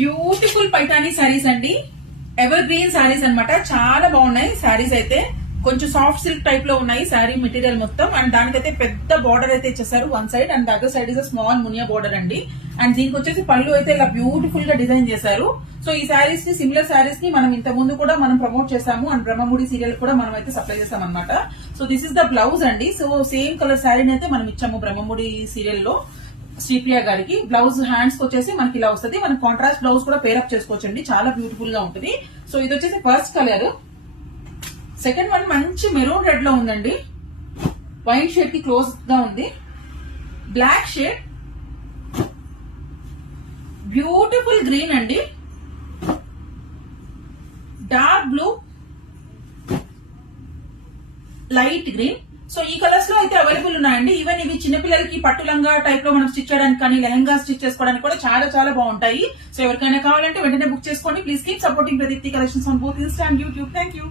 Beautiful Paithani saris అండి, ever green saris అన్నమాట. చాలా బాగున్నాయి శారీస్ అయితే. కొంచెం సాఫ్ట్ సిల్క్ టైప్ లో ఉన్నాయి శారీ మెటీరియల్ మొత్తం. అండ్ దానికైతే పెద్ద బార్డర్ అయితే ఇచ్చేసారు one side, and other side is small Muniya border అండి. అండ్ దీనికి వచ్చేసి పళ్ళు అయితే ఇలా బ్యూటిఫుల్ గా డిజైన్ చేశారు. సో ఈ శారీస్ ని, సిమిలర్ శారీస్ ని మనం ఇంత ముందు కూడా మనం ప్రమోట్ చేసాము, అండ్ బ్రహ్మముడి సీరియల్ కూడా మనం అయితే సప్లై చేస్తాం అనమాట. So this is the blouse అండి. సో సేమ్ కలర్ శారీని అయితే మనం ఇచ్చాము బ్రహ్మముడి సీరియల్ లో శ్రీప్రియ గారికి. బ్లౌజ్ హ్యాండ్స్ కి వచ్చేసి మనకి ఇలా వస్తుంది. మనం కాంట్రాస్ట్ బ్లౌజ్ కూడా పేరప్ చేసుకోవచ్చండి, చాలా బ్యూటిఫుల్ గా ఉంటుంది. సో ఇది వచ్చేసి ఫస్ట్ కలర్. సెకండ్ వన్ మంచి మెరూన్ రెడ్ లో ఉందండి, వైన్ షేడ్ కి క్లోజ్ గా ఉంది. బ్లాక్ షేడ్, బ్యూటిఫుల్ గ్రీన్ అండి, dark blue, light green. So ఈ కలర్స్ లో అయితే అవైలబుల్ ఉన్నాయండి. ఈవెన్ ఇవి చిన్నపిల్లలకి పట్టు లంగా టైప్ లో మనం స్టిచ్ చేయడానికి కానీ, లెహంగా స్టిచ్ చేసుకోవడానికి కూడా చాలా చాలా బాగుంటాయి. సో ఎవరికైనా కావాలంటే వెంటనే బుక్ చేసుకోండి. Please keep supporting Pradeepti collections on both Insta and YouTube. Thank you.